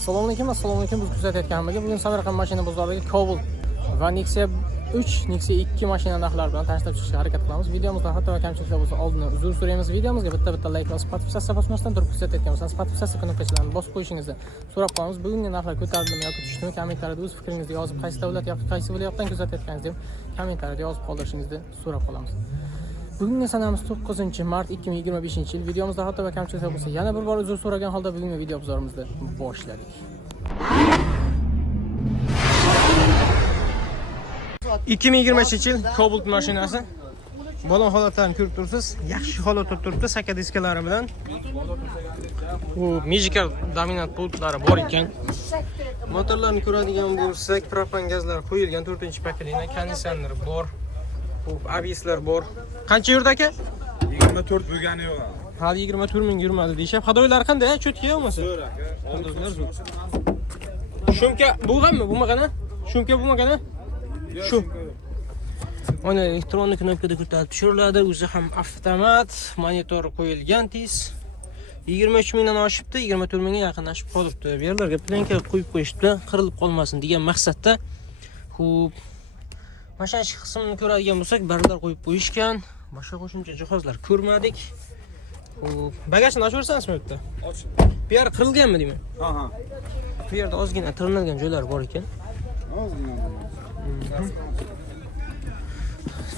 Assalomu alaykum. Biz kuzatayotganimizga bugun Samarqand mashina bozoridagi Cobalt va Nexia 3, Nexia 2 mashina narxlari bilan tanishtirib chiqishga harakat qilamiz. Videomizda xato va kamchiliklar bo'lsa oldindan uzr so'raymiz. Videomizga bitta like va podpisatsiya bosmasdan turib kuzatayotgan bo'lsangiz, podpisatsiya knopkasini bosib qo'yishingizni so'rab qolamiz. Bugungi narxlar ko'tarildi yoki tushdimi? Kommentariyada o'z fikringizni yozib, qaysi davlat yoki qaysi viloyatdan kuzatayotganingizni deb kommentariyada yozib qoldirishingizni so'rab qolamiz. Bugungi sanamiz 9-mart 2025-yil. Videomizda xato va kamchiliklar bo'lsa yana bir bor uzr so'ragan holda bugungi video obzorimizni boshladik. 2023-yil Cobalt mashinasi. Balon holatlarini ko'rib turibsiz. Yaxshi holatda turibdi, saka diskalari bilan. U Magical dominant pultlari bor ekan. Motorlarni ko'radigan bo'lsak, propan gazlar qo'yilgan 4-paketli, konditsioner bor. Abislar bor. Qancha yurdi aka? 24 bo'lgani yo'q. Hali 24 ming yurmadi deyshap. Hadoylar qanday? Cho'tka yo'qmasa? Zo'r aka. Hadoylar zo'r. Shumka bo'lganmi? Bo'lmagani? Shumka bo'lmagani? Shu. Mana elektronik knopkada ko'tarib tushiriladi. O'zi ham avtomat, monitor qo'yilgan tez. 23 mingdan oshibdi, 24 mingga yaqinlashib qolibdi. Bu yerlarga plenka qo'yib qo'yishdi, qirilib qolmasin degan maqsadda. Xo'p. Mashina qismini ko'radigan bo'lsak, barlar qo'yib qo'yishgan. Boshqa qo'shimcha jihozlar ko'rmadik. Xo'p, bagajni ochib o'rsanizmi bu yerda? Och. Bu yer qirilganmi deyman? Ha. Bu yerda ozgina tirilgan joylari bor ekan. Ozgina.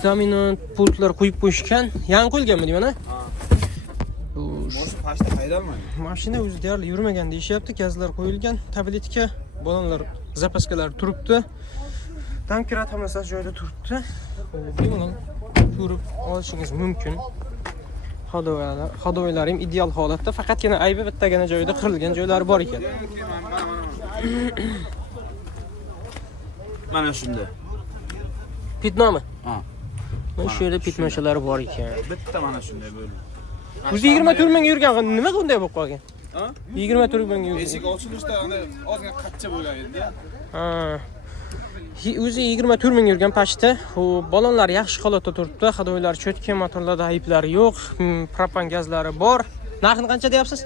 Dominant pultlar qo'yib qo'yishgan. Yangi qo'yilganmi deyman, ha? Bu Pashta haydalmaydi. mashina o'zi deyarli yurmagan deyishyapti. Gazlar qo'yilgan, tabletka, balonlar, zapaskalar turibdi. Damkirat hammasi joyida turibdi. Bemalol ko'rib olishingiz mumkin. Hadoylar ham ideal holatda, faqatgina aybi bittagina joyida qirilgan joylari bor ekan. Mana shunda. Pitnomi? Ha. Mana shu yerda pitmashalari bor ekan. Bitta mana shunday bo'ldi. O'zi 24 ming yurgan, nima bunday bo'lib qolgan? Ha? 24 ming yurgan. Eshik ochilishda ozgina qatcha bo'lgan edi. Ha. O'zi 24 ming yurgan pashta. Xo'p, balonlar yaxshi holatda turibdi. Hadoylar cho'tka, motorlarda ayblari yo'q. Propan gazlari bor. Narxini qancha deyapsiz?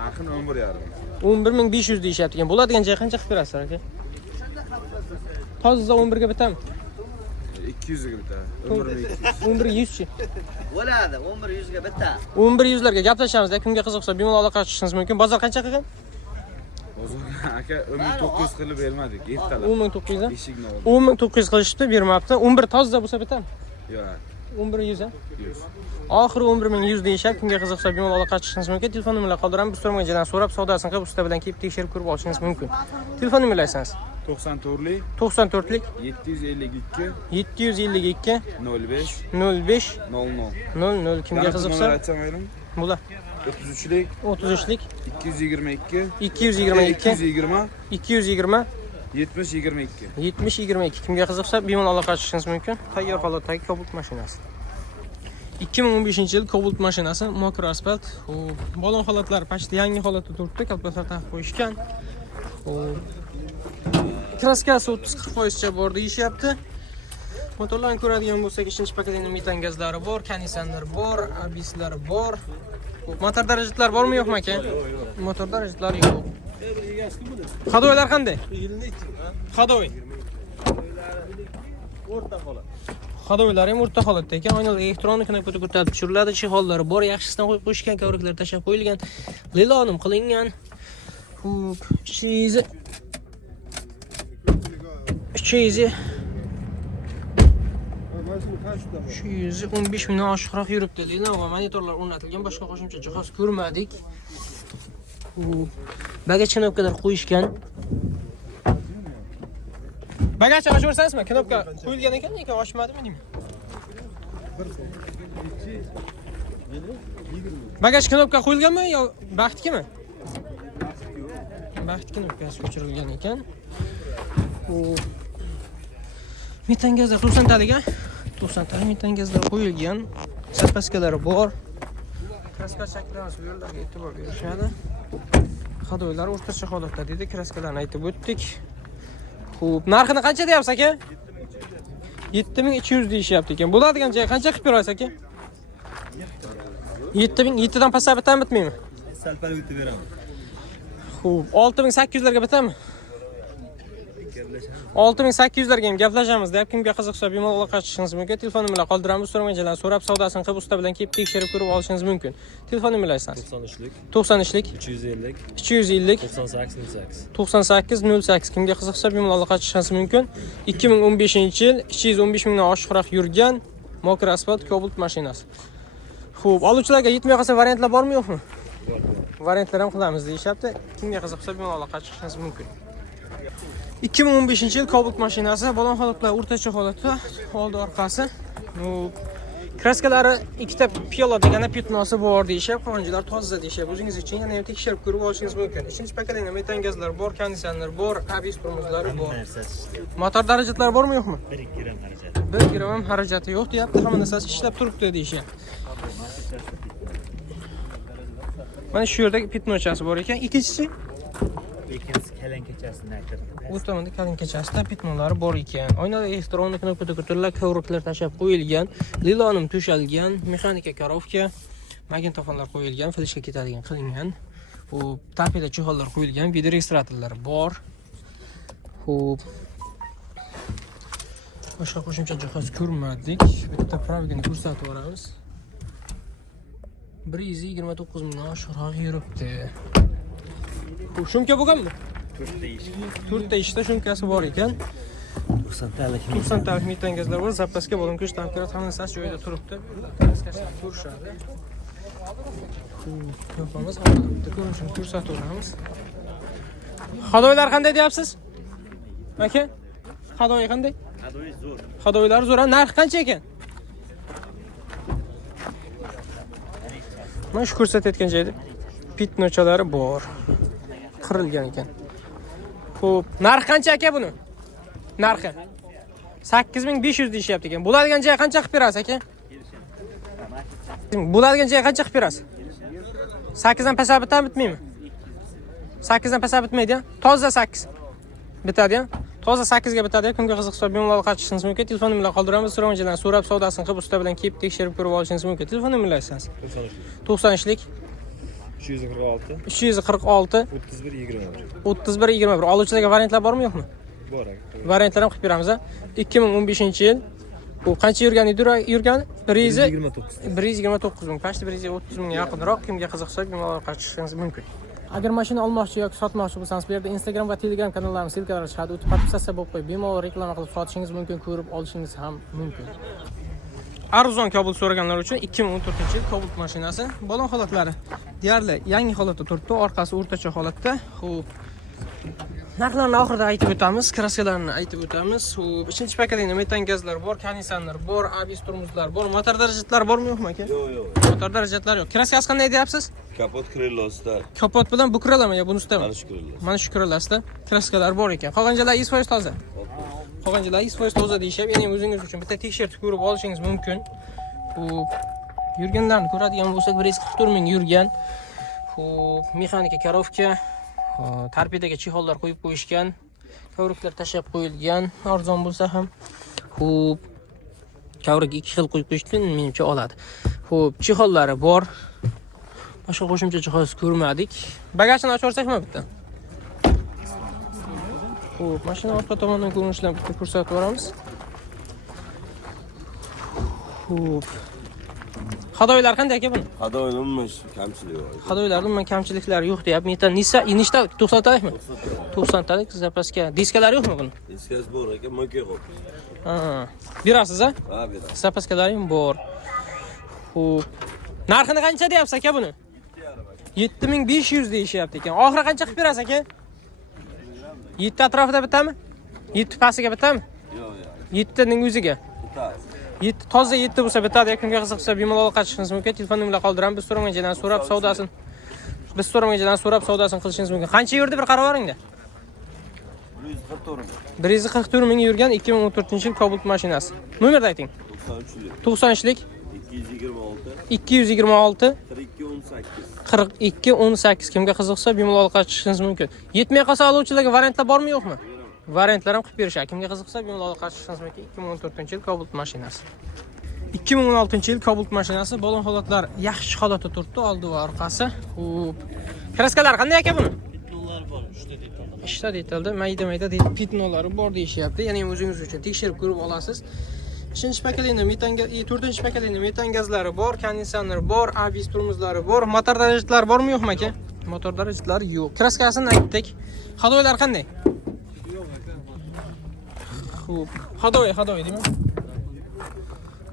Narxini 11,5. 11500 deyishyapti ekan. Bo'ladigan joy qancha qilib berasiz aka? Toza 11 ga bitami? 200 ga bitadi. 11 chi? Bo'ladi, 11 ga bitta. 11 larga gaplashamiz. Kimga qiziqsa bemalol aloqa qilishingiz mumkin. Bozor qancha qilgan? Bozorga aka 10900 qilib bermadik. Ertalab. 10900 a? Eshikni 10900 qilishdi, bermabdi. 11 toza bo'lsa bitami? Yo'q. 11100 a? 100. Oxiri 11100 deyishadi. Kimga qiziqsa bemalol aloqa qilishingiz mumkin. Telefon nomerlarini qoldiramiz. Biz turmagan so'rab, savdosini qilib, usta bilan kelib tekshirib ko'rib olishingiz mumkin. Telefon nomerlaysiz. 94lik 94lik 752 752 05 05 00. 00. Kimga qiziqsa aytsam bular 33lik 33lik 222 222 220 220 70 22. 70 22. Kimga qiziqsa bemalol aloqa qilishingiz mumkin. Tayyor holatdagi Cobalt mashinasi. 2015-yil Cobalt mashinasi, mokro asfalt. Balon holatlari pashta yangi holatda turibdi, kalkulyator taqib qo'yishgan. Kraskasi 30-40% cha bor deyishyapti. Motorlarni ko'radigan bo'lsak, ikkinchi paketli metan gazlari bor, konditsioner bor, abislar bor. Motor darajatlari bormi yo'qmi aka? Motor darajatlari yo'q. Hadoylar qanday? Hadoy. O'rta holat. Hadoylar ham o'rta holatda ekan. Oynalar elektronik knopkada ko'tarib tushiriladi. Chihollari bor, yaxshisidan qo'yib qo'yishgan, kovraklar tashab qo'yilgan. Lilonim qilingan. Ichizi 15 mingdan oshiqroq yuribdi. Lenovo monitorlar o'rnatilgan, boshqa qo'shimcha jihoz ko'rmadik. Bagaj knopkalar qo'yishgan. Bagajni ochib o'rsangizmi? Knopka qo'yilgan ekan, lekin ochmadimi deyman. Bagaj knopka qo'yilganmi yo baxtkimi? Baxt knopkasi o'chirilgan ekan. Metan gazlar 90 taliga 90 talik metan gazlar qo'yilgan. Zapaskalari bor. Kraska shakllanasi bu yerlarga e'tibor berishadi. Hadoylar o'rtacha holatda dedi. Kraskalarni aytib o'tdik. Xo'p, narxini qancha deyapsiz aka? 7200 deyishyapti ekan. Bo'ladigan joy qancha qilib berasiz aka? 7000, 7 dan pasab bitmaymi? Salpal o'tib beraman. Xo'p, 6800 larga bitami? 6800 larga ham gaplashamiz deb kimga qiziqsa bemalol aloqa qilishingiz mumkin. Telefon bilan qoldiramiz, so'ramaganlar so'rab savdosini qilib usta bilan kelib tekshirib ko'rib olishingiz mumkin. Telefon nomeringizni 93lik 250 98 08 kimga qiziqsa bemalol aloqa qilishingiz mumkin. 2015-yil 215 mingdan oshiqroq yurgan Mokra asfalt Cobalt mashinasi. Xo'p, oluvchilarga yetmay qolsa variantlar bormi yo'qmi? Variantlar ham qilamiz deyapti. Kimga qiziqsa bemalol aloqa qilishingiz mumkin. 2015-yil Cobalt mashinasi, balon holatlar o'rtacha holatda, oldi orqasi. Kraskalari ikkita piyola degani pitnosi bor deyishib, qonunchilar toza deyishib, o'zingiz uchun yana ham tekshirib ko'rib olishingiz mumkin. Ikkinchi paketda metan gazlar bor, konditsioner bor, abis tormozlari bor. Motor darajatlari bormi yo'qmi? 1 gram harajat. 1 gram ham harajati yo'q deyapti, hamma narsasi ishlab turibdi deyishyapti. Mana shu yerda pitnochasi bor ekan, ikkinchisi Ikkinchisi kalankachasini aytirdi. bu tomonda kalinkachasida pitnolari bor ekan. Oynada elektron knopkalar, kovruklar tashab qo'yilgan, lilonim to'shalgan, mexanika korovka, magnitofonlar qo'yilgan, fleshga ketadigan qilingan. Bu tapida chihollar qo'yilgan, video registratorlari bor. Xo'p. Boshqa qo'shimcha jihoz ko'rmadik. Bitta pravgani ko'rsatib o'ramiz. 129 mingdan oshiqroq yuribdi. Bu shumka bo'lganmi? 4 ta ishda shumkasi bor ekan. 90 talik. 90 talik metan gazlar bor, zapaska bo'lgan kuch tanklar hamma narsasi joyida turibdi. Kraskasini ko'rishadi. Yopamiz, bitta ko'rinishini ko'rsatib o'ramiz. Hadoylar qanday deyapsiz? Aka? Hadoy qanday? Hadoy zo'r. Hadoylar zo'r. Narxi qancha ekan? Mana shu ko'rsatayotgan joyda pitnochalari bor. Qirilgan ekan. Xo'p, narxi qancha aka buni? Narxi 8500 deyishyapti ekan. Bo'ladigan joy qancha qilib berasiz aka? Bo'ladigan joy qancha qilib berasiz? 8 dan pasab bitmaymi? 8 dan pasab bitmaydi-ya. Toza 8. Bitadi-ya. Toza 8 ga bitadi. Kimga qiziqsa bemalol qatishingiz mumkin. Telefonim bilan qoldiramiz. So'ramachilardan so'rab savdosini qilib usta bilan kelib tekshirib ko'rib olishingiz mumkin. Telefon nomeringizni 93lik 346 346 31 21. Oluvchilarga variantlar bormi yo'qmi? bor. Variantlar ham qilib beramiz. 2015-yil bu qancha yurgan? 129 ming. Pashti 130 mingga yaqinroq. Kimga qiziqsa bemalol qatishingiz mumkin. Agar mashina olmoqchi yoki sotmoqchi bo'lsangiz, bu yerda Instagram va Telegram kanallarimiz silkalari chiqadi. O'tib podpisatsiya bo'lib qo'yib, bemalol reklama qilib sotishingiz mumkin, ko'rib olishingiz ham mumkin. Arzon Cobalt so'raganlar uchun 2014-yil Cobalt mashinasi. Balon holatlari deyarli yangi holatda turibdi, orqasi o'rtacha holatda. Xo'p. Narxlarni oxirida aytib o'tamiz, kraskalarni aytib o'tamiz. Xo'p, ikkinchi paketda metan gazlar bor, konditsioner bor, abis tormozlar bor, motor darajatlari bormi yo'qmi aka? Yo'q. Motor darajatlari yo'q. Kraskasi qanday deyapsiz? Kapot krillosida. Kapot bilan bu kiralami yo bunisida? Mana shu krillos. Mana shu kirallasida kraskalar bor ekan. Qolgan joylar 100% toza. Qolgan joylar 100% toza deyishib, ya'ni o'zingiz uchun bitta tekshirib ko'rib olishingiz mumkin. Xo'p, yurganlarni ko'radigan bo'lsak, 144 ming yurgan. Xo'p, mexanika korovka, tarbiyaga chihollar qo'yib qo'yishgan, kovruklar tashab qo'yilgan, arzon bo'lsa ham. Xo'p, kovruk 2 xil qo'yib qo'yishgan, menimcha oladi. Xo'p, chihollari bor. Boshqa qo'shimcha jihoz ko'rmadik. Bagajni ochib ko'rsakmi bitta? Xo'p, mashina orqa tomonidan ko'rinishlarni bitta ko'rsatib o'ramiz. Xo'p. Hadoylar qanday aka buni? Hadoyimiz kamchilik bor. Hadoylarda men kamchiliklari yo'q deyapti. Metan nechta 90 talikmi? 90 talik zapaska. Diskalari yo'qmi buni? Diskasi bor ekan, mo'ka qo'yib. Ha. Berasiz-a? Ha, beramiz. Zapaskalari ham bor. Xo'p. Narxini qancha deyapsiz aka buni? 7500 deyishyapti ekan. Oxiri qancha qilib berasiz aka? 7 atrofida bitami? 7 pasiga bitami? Yo'q. 7 ning o'ziga. Bitadi. 7 toza 7 bo'lsa bitadi. Kimga qiziqsa bemalol qatishingiz mumkin. Telefonim bilan qoldiramiz. Biz so'ramagan joydan so'rab savdosini. Biz so'ramagan joydan so'rab savdosini qilishingiz mumkin. Qancha yurdi bir qarab oringda? 144 ming yurgan 2014-yil Cobalt mashinasi. Nomerni ayting. 93lik 226 42 18. Kimga qiziqsa bemalol qatishingiz mumkin. Yetmay qolsa oluvchilarga variantlar bormi yo'qmi? Variantlar ham qilib berishadi. Kimga qiziqsa bemalol qatishingiz mumkin. 2014-yil Cobalt mashinasi. 2016-yil Cobalt mashinasi, balon holatlar yaxshi holatda turibdi, oldi va orqasi. Xo'p. Kraskalar qanday aka buni? $1 bor, 3 ta detalda. 3 ta detalda mayda pitnolari bor deyishyapti. Ya'ni o'zingiz uchun tekshirib ko'rib olasiz. 3-pokoleniya metan gaz, 4-pokoleniya metan gazlari bor, konditsioner bor, ABS tormozlari bor, motor darajatlari bormi yo'qmi aka? Motor darajatlari yo'q. Kraskasini aytdik. Hadoylar qanday? Xo'p, hadoy deymi?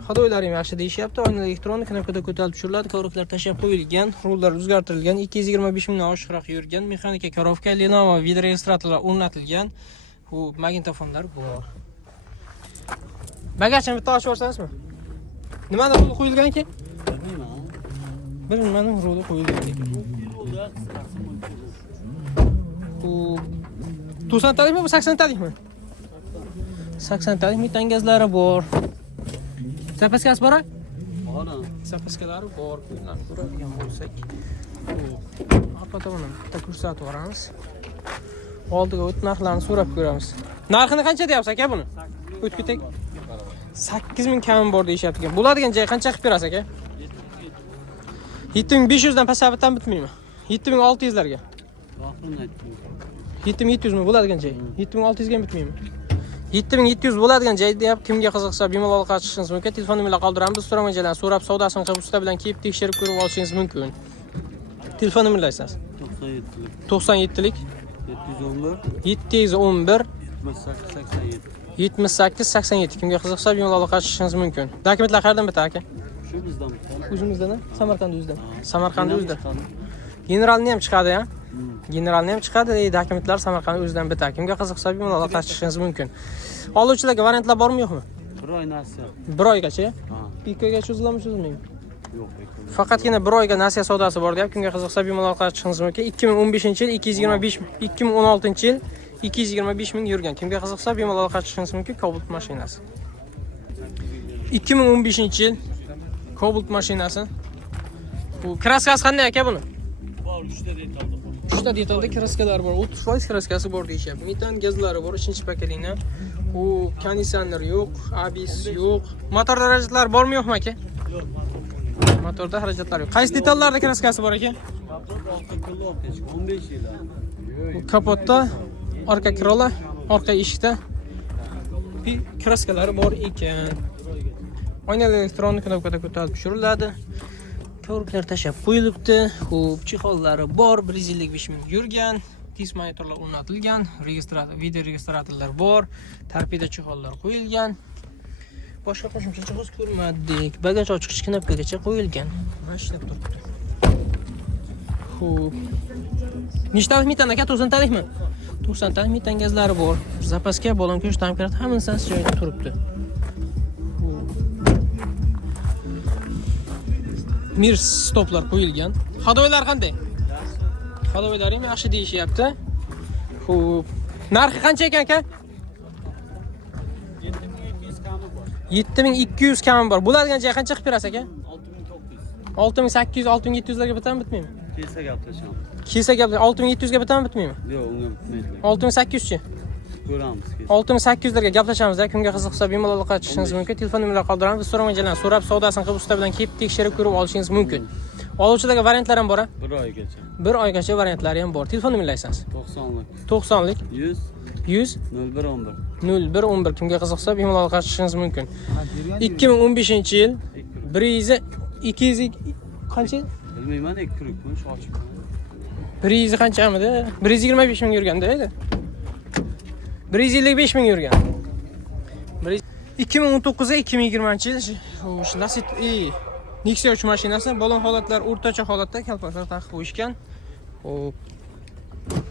Hadoylar ham yaxshi deyishyapti. Oyna elektron knopkada ko'tarilib tushiriladi, kovraklar tashab qo'yilgan, rullar o'zgartirilgan, 225 mingdan oshiqroq yurgan, mexanika korovka, Lenovo video registratorlar o'rnatilgan. Xo'p, magnitofonlar bor. Bagajni bitta ochib ko'rsangizmi? Nimada rul qo'yilgan-ki? Bilmadim, rul qo'yilgan ekan. Bu 90 talikmi, bu 80 talikmi? 80 talik metan gazlari bor. Zapaskasi bor-a? Bor. Zapaskalari bor. Qo'yilib ko'radigan bo'lsak, orqa tomondan bitta ko'rsatib yuboramiz. Oldiga o'tib narxlarini so'rab ko'ramiz. Narxini qancha deyapsiz aka buni? O'tkitek 8000 kam bor deyishyapti ekan. Bo'ladigan joy qancha qilib berasiz aka? 7500 dan pasabitdan bitmaymi? 7600 larga. 7700 mi bo'ladigan joy? 7600 ga bitmaymi? 7700 bo'ladigan joy deyap, kimga qiziqsa bemalol aloqa qilishingiz mumkin. Telefon nomerlarini qoldiramiz. Biz so'ragan joylarni so'rab, savdosini qilib, usta bilan kelib tekshirib ko'rib olishingiz mumkin. Telefon nomerlaringiz 97lik 711 7887. Kimga qiziqsa bemalol aloqa qilishingiz mumkin. Dokumentlar qayerdan bitadi aka? Shu bizdan. O'zimizdan, Samarqand o'zida. Samarqand o'zida. Generalni ham chiqadi, ha? Generalni ham chiqadi, dokumentlar Samarqand o'zidan bitadi. Kimga qiziqsa bemalol aloqa qilishingiz mumkin. Oluvchilarga variantlar bormi yo'qmi? 1 oy nasiya. 1 oygacha? 2 oygacha cho'ziladimi, cho'zilmaymi? Yo'q. Faqatgina 1 oyga nasiya savdosi bor deyapti. Kimga qiziqsa bemalol aloqa qilishingiz mumkin. 2015-yil 225, 2016-yil 225 ming yurgan. Kimga qiziqsa bemalol aloqa qilishingiz mumkin. Cobalt mashinasi. 2015-yil Cobalt mashinasi. Bu kraskasi qanday aka buni? Bor, 3 ta detalda bor. 3 ta detalda kraskalari bor. 30% kraskasi bor deyishyapti. Metan gazlari bor, 3-pokoleniya. U konditsioner yo'q, ABS yo'q. Motor darajatlari bormi yo'qmi aka? Yo'q, Motorda xarajatlari yo'q. Qaysi detallarda kraskasi bor aka? 15 yil. Bu kapotda, orqa krola, orqa eshikda kraskalari bor ekan. Oynalar elektron knopkada ko'tarilib tushiriladi. Kovraklar tashab qo'yilibdi. Xo'p, chexollari bor, 1 yillik 5000 yurgan. Disk monitorlar o'rnatilgan, registrator, video registratorlar bor, torpeda chexollar qo'yilgan. Boshqa qo'shimcha jihoz ko'rmadik. Bagaj ochqich knopkagacha qo'yilgan. Mana shunday turibdi. Xo'p. Nechta metan aka? 90 talikmi? 90 talik metan gazlari bor. Zapaska, balon ko'sh, tamkirat hammasi joyida turibdi. Mir stoplar qo'yilgan. Hadoylar qanday? Hadoylar ham yaxshi deyishyapti. Xo'p. Narxi qancha ekan aka? 7200 kam bor. Bo'ladigan joy qancha qilib berasiz aka? 6800, 6700 larga bitami, bitmaymi? Kelsa gaplashamiz. Kelsa gaplar 6700 ga bitami, bitmaymi? Yo'q, unga bitmaydi. 6800 chi? Ko'ramiz. 6800 larga gaplashamiz-da. Kimga qiziqsa bemalol aloqa qilishingiz mumkin. Telefon nomerlarini qoldiramiz. Biz so'ragan joylarni so'rab, savdosini qilib, usta bilan kelib tekshirib ko'rib olishingiz mumkin. Oluvchilarga variantlar ham bor-a? 1 oygacha. 1 oygacha variantlari ham bor. Telefon nomerlaringiz 90lik. 90lik 100 100 0111. 0111. Kimga qiziqsa bemalol aloqa qilishingiz mumkin. 2015-yil 200 qancha? Bilmayman, kurukmi, shochib. 100 qanchamidi? 125 ming yurganda edi. 155 ming yurgan. 2019 ga 2020-yil Lasit Nexia 3 mashinasi, balon holatlar o'rtacha holatda, kalpaklar taqib qo'yishgan. Xo'p.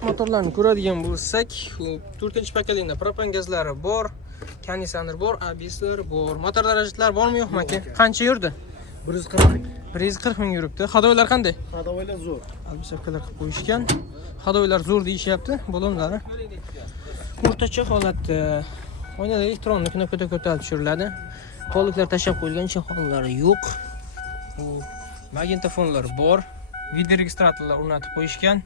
Motorlarni ko'radigan bo'lsak, 4-pokoleniya propan gazlari bor, konditsioner bor, ABSlar bor. Motor darajatlari bormi yo'qmi aka? Qancha yurdi? 140. 140 ming yuribdi. Hadoylar qanday? Hadoylar zo'r. Albisakalar qilib qo'yishgan. Hadoylar zo'r deyishyapti, balonlari. O'rtacha holatda. Oynalar elektron knopkada ko'tarilib tushiriladi. Qo'lliklar tashab qo'yilgan, chexollari yo'q. Magnitofonlar bor, video registratorlar o'rnatib qo'yishgan.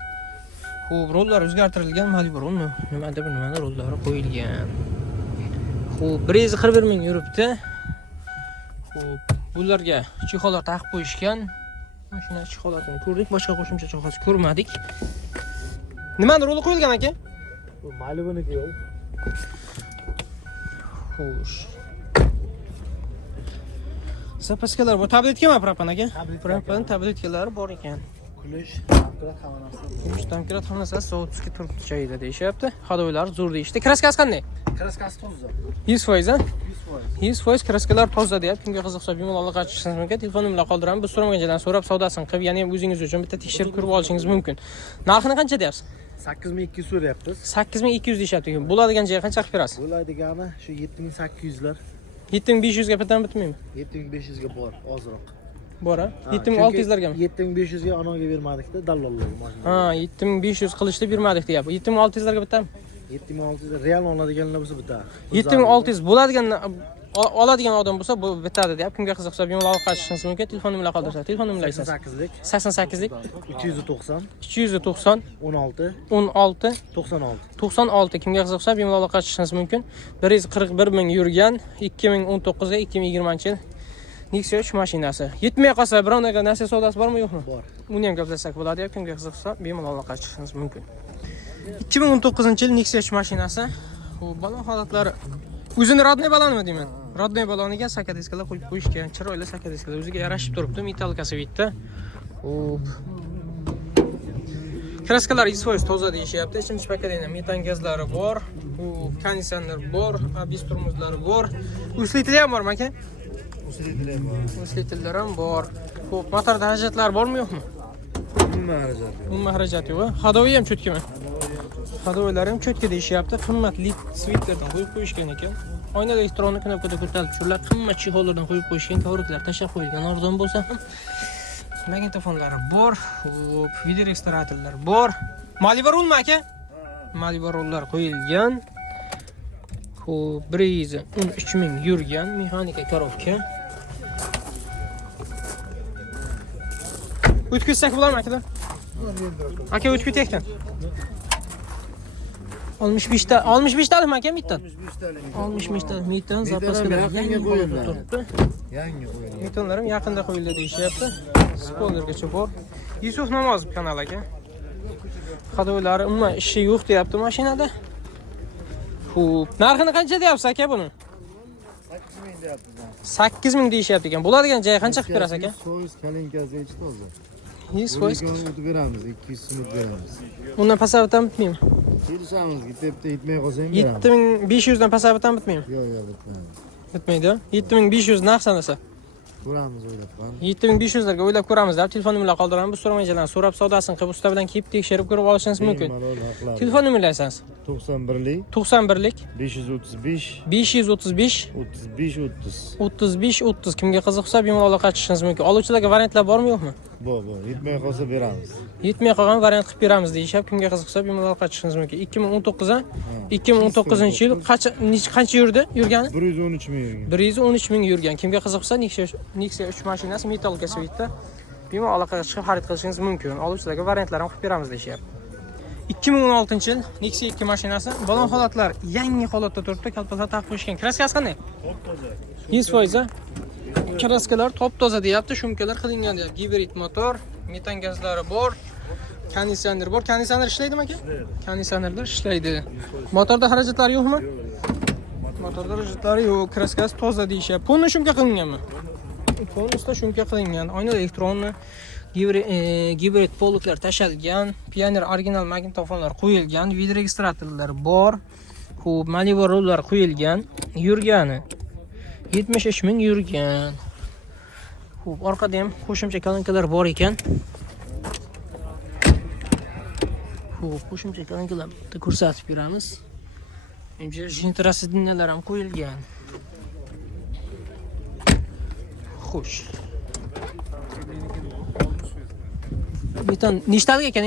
Xo'p, rollar o'zgartirilgan, Malibu nimada rollari qo'yilgan. Xo'p, 141 ming yuribdi. Xo'p, bularga chexollar taqib qo'yishgan. Mashina chexolatini ko'rdik, boshqa qo'shimcha jihoz ko'rmadik. Nimani roli qo'yilgan aka? Bu Malibu'niki yo'q. Xo'sh. Zapaskalar bor. Tabletga propan aka? Propan tabletkalari bor ekan. Kulish, hamkirat hamma narsa. Yumush tamkirat hamma narsa soatga turib joyida deyishyapti. Hadoylar zo'r deyishdi. Kraskasi qanday? Kraskasi toza. 100% a? 100%. 100% kraskalar toza deyapti. Kimga qiziqsa bemalol aloqa qilishingiz mumkin. Telefon nomerini qoldiraman. Biz so'ramagan joydan so'rab savdosini qilib, ya'ni o'zingiz uchun bitta tekshirib ko'rib olishingiz mumkin. Narxini qancha deyapsiz? 8200 so'rayapmiz. 8200 deyapti. Bo'ladigan joyga qancha qilib berasiz? Bo'ladigani shu 7800 lar. 7500 ga bittadan bitmaymi? 7500 ga bor, ozroq. Bor a? 7600 largami? 7500 ga onaga bermadik-da, dallollarga mashina. Ha, 7500 qilishdi bermadik deyapti. 7600 larga bittami? 7600 real oladiganlar bo'lsa bitta. 7600 bo'ladigan oladigan odam bo'lsa bu bitadi deyapti. Kimga qiziqsa bemalol aloqa qilishingiz mumkin. Telefon nomerini qoldirsa, telefon nomerini aytasiz. 88lik 88lik 290 290 16 16 96. 96. Kimga qiziqsa bemalol aloqa qilishingiz mumkin. 141 ming yurgan 2019 ga 2020-yil Nexia 3 mashinasi. Yetmay qolsa bironaga narsa savdosi bormi yo'qmi? Bor. Uni ham gaplashsak bo'ladi. Kimga qiziqsa bemalol aloqa qilishingiz mumkin. 2019-yil Nexia 3 mashinasi. Bu balon holatlari o'zini rodnoy balonmi deyman? Rodnoy baloniga sakadiskalar qo'yib qo'yishgan. Chiroyli sakadiskalar o'ziga yarashib turibdi. Metalkasi bitdi. Hop. Kraskalar 100% toza deyishyapti. Ichimchi paketida metan gazlari bor. Bu konditsioner bor, abis turmuzlari bor. Uslitlari ham bormi aka? Uslitlari ham bor. Xo'p, motorda xarajatlar bormi yo'qmi? Umuman xarajat yo'q. Hadoviy ham cho'tkimi? Hadoviylari ham cho'tka deyishyapti. Qimmat led switterdan qo'yib qo'yishgan ekan. Oynada elektron knopkada ko'tarilib tushirlar. Qimmat chexollardan qo'yib qo'yishgan, kovraklar tashlab qo'yilgan. Arzon bo'lsa ham magnitofonlari bor, video registratorlar bor. Malibu rulmi aka? Malibu rullar qo'yilgan. Xo'p, Breeze 13000 yurgan mexanika korobka. O'tib ketsak bo'ladimi aka? Aka o'tib ketyapti. 65 ta 65 talimi aka mitdan? 65 ta mitdan zapaskalar yangi qo'yildi. Yangi qo'yilgan. Metonlarim yaqinda qo'yildi deyishyapti. Spoilergacha bor. Yusuf Namozov kanal aka. Hadoylari umuman ishi yo'q deyapti mashinada. Xo'p, narxini qancha deyapsiz aka buni? 8000 deyapmiz. 8000 deyishyapti ekan. Bo'ladigan joyi qancha qilib berasiz aka? So'z kalinkasi ichi toza. 100%. O'tib beramiz, 200 so'm beramiz. Undan pasabdan bitmaymi? Kelishamiz, bitta yetmay qolsa ham beramiz. 7500 dan pasabdan bitmaymi? Yo'q, bitmaydi. Bitmaydi. 7500 narx sanasa. Ko'ramiz o'ylab qo'yamiz. 7500 larga o'ylab ko'ramiz deb telefon nomerini qoldiramiz. Biz so'ramaganlardan so'rab savdosini qilib usta bilan kelib tekshirib ko'rib olishingiz mumkin. Telefon nomerini aytsangiz. 91lik 91lik 535 535 35 30. 35 30. Kimga qiziqsa bemalol aloqa qilishingiz mumkin. Oluvchilarga variantlar bormi yo'qmi? Bor, yetmay qolsa beramiz. Yetmay qolgan variant qilib beramiz deyishib, kimga qiziqsa bemalol aloqa qilishingiz mumkin. 2019-yil qancha yurgani? 113 ming yurgan. 113 ming yurgan. Kimga qiziqsa Nexia 3 mashinasi metalga svitda bemalol aloqa chiqib xarid qilishingiz mumkin. Oluvchilarga variantlar ham qilib beramiz deyishyapti. 2016-yil Nexia 2 mashinasi balon holatlar yangi holatda turibdi. Kalpaklar taqib qo'yishgan. Kraskasi qanday? Top toza. 100%. Kraskalar top toza deyapti. Shumkalar qilingan deyapti. Gibrid motor, metan gazlari bor. Konditsioner bor. Konditsioner ishlaydimi aka? Konditsionerlar ishlaydi. Motorda xarajatlar yo'qmi? Motorda xarajatlari yo'q. Kraskasi toza deyishyapti. Pulni shumka qilinganmi? Pulni shumka qilingan. Oyna elektronni gibrid poluklar tashalgan, Pioneer original magnitofonlar qo'yilgan, video registratorlar bor. Xo'p, Malibu rullar qo'yilgan, yurgani 73 ming yurgan. Xo'p, orqada ham qo'shimcha kolonkalar bor ekan. Xo'p, qo'shimcha kolonkalarni ko'rsatib beramiz. Menimcha jentrasiddinlar ham qo'yilgan. Xo'sh. Metan nechtalik ekan?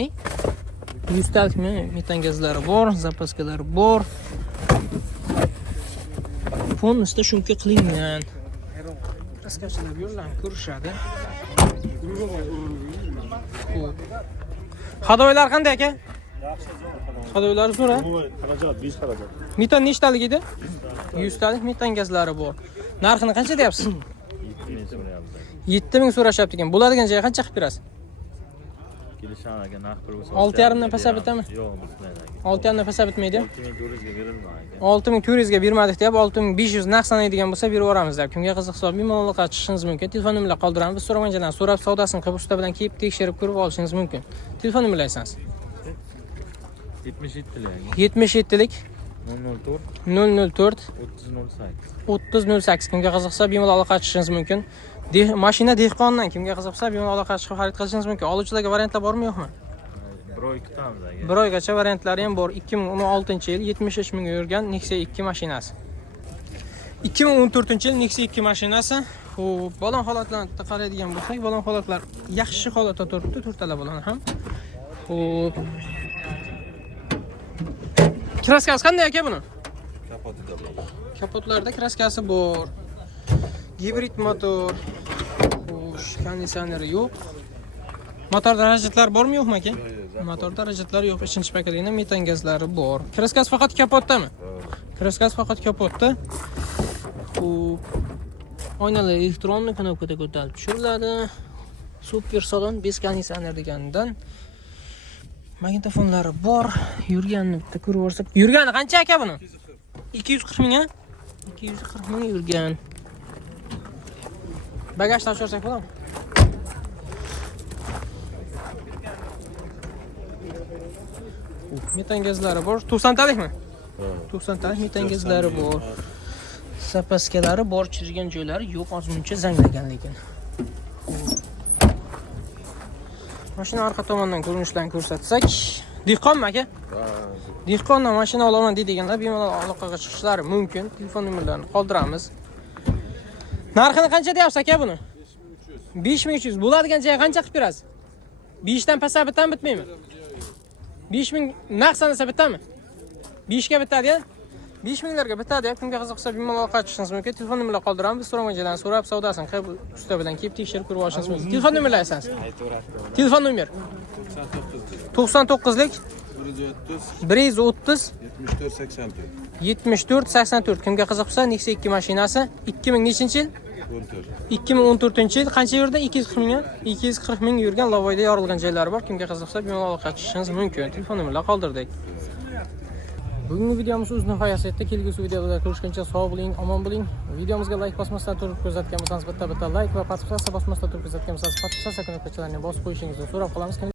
100 talikmi? Metan gazlari bor, zapaskalari bor. Fonusda shumka qilingan. Kraskachilar yo'llarni ko'rishadi. Hadoylar qanday aka? Hadoylar zo'r-a? Xarajat 5 xarajat. Metan nechtalik edi? 100 talik metan gazlari bor. Narxini qancha deyapsiz? 7000 so'rayapmiz. 7000 so'rashyapti ekan. Bo'ladigan joyi qancha qilib berasiz? Kelishgan aka narx bir bo'lsa. 6,5 dan pasab bitami? Yo'q, bitmaydi aka. 6,5 dan pasab bitmaydi. 6400 ga berilmadi aka. 6400 ga bermadik deb 6500 naqd sanaydigan bo'lsa berib yuboramiz deb. Kimga qiziqsa bemalol aloqa chiqishingiz mumkin. Telefon nomerlarini qoldiramiz. Biz so'ragan joydan so'rab savdosini qilib usta bilan kelib tekshirib ko'rib olishingiz mumkin. Telefon nomerlarini aytsangiz. 77 lik. 77lik 004 004 30 08. 3008 kimga qiziqsa bemalol aloqa chiqishingiz mumkin. Mashina dehqondan kimga qiziqsa bemalol aloqa chiqib xarid qilishingiz mumkin. Oluvchilarga variantlar bormi yo'qmi? Bir oy kutamiz aka. Bir oygacha variantlari ham bor. 2016-yil 73 ming yurgan Nexia 2 mashinasi. 2014-yil Nexia 2 mashinasi. Xo'p, balon holatlarni qaraydigan bo'lsak, balon holatlar yaxshi holatda turibdi, to'rtala balon ham. Xo'p. Kraskasi qanday aka buni? Kapotlarda kraskasi bor. Gibrid motor. Xo'sh, konditsioneri yo'q. Motor darajatlar bormi yo'qmi aka? Motor darajatlari yo'q. Ikkinchi paketida metan gazlari bor. Kraskasi faqat kapotdami? Kraskasi faqat kapotda. Xo'p. Oynalar elektron knopkada ko'tarilib tushiriladi. Super salon, bez konditsioner degandan. Magnitofonlari bor. Yurganini bitta ko'rib ko'rsak. Yurgani qancha aka buni? 240 ming a? 240 ming yurgan. Bagajni ochirsak bo'ladimi? Metan gazlari bor. 90 talikmi? 90 talik metan gazlari bor. Sapaskalari bor, chizgan joylari yo'q, ozmuncha zanglagan lekin. Mashina orqa tomondan ko'rinishlarini ko'rsatsak, dehqonmi aka? Dehqondan mashina olaman deydiganlar bemalol aloqaga chiqishlari mumkin. Telefon nomerlarini qoldiramiz. Narxini qancha deyapsiz aka buni? 5300. Bo'ladigan joyi qancha qilib berasiz? 5 dan pasab bitami, bitmaymi? 5000 naqd sanasa bitami? 5 ga bitadi-ya? 5000 larga bitadi. Kimga qiziqsa bemalol aloqa chiqishingiz mumkin. Telefon nomerlarini qoldiramiz. Biz so'ragan joydan so'rab savdosini qilib usta bilan kelib tekshirib ko'rib olishingiz mumkin. Telefon nomerlarini aytsangiz. Telefon nomer 99lik 130 74 84. Kimga qiziqsa Nexia 2 mashinasi 2000 nechinchi yil? 2014-yil qancha yurdi? 240 ming. 240 ming yurgan Lavoyda yorilgan joylari bor. Kimga qiziqsa bemalol aloqa chiqishingiz mumkin. Telefon nomerlarini qoldirdik. Bugungi videomiz o'z nihoyasiga yetdi. Kelgusi videoda ko'rishguncha sog' bo'ling, omon bo'ling. Videomizga like bosmasdan turib kuzatgan bo'lsangiz bitta like va podpisatsiya bosmasdan turib kuzatgan bo'lsangiz podpisatsiya knopkachalarini bosib qo'yishingizni so'rab qolamiz.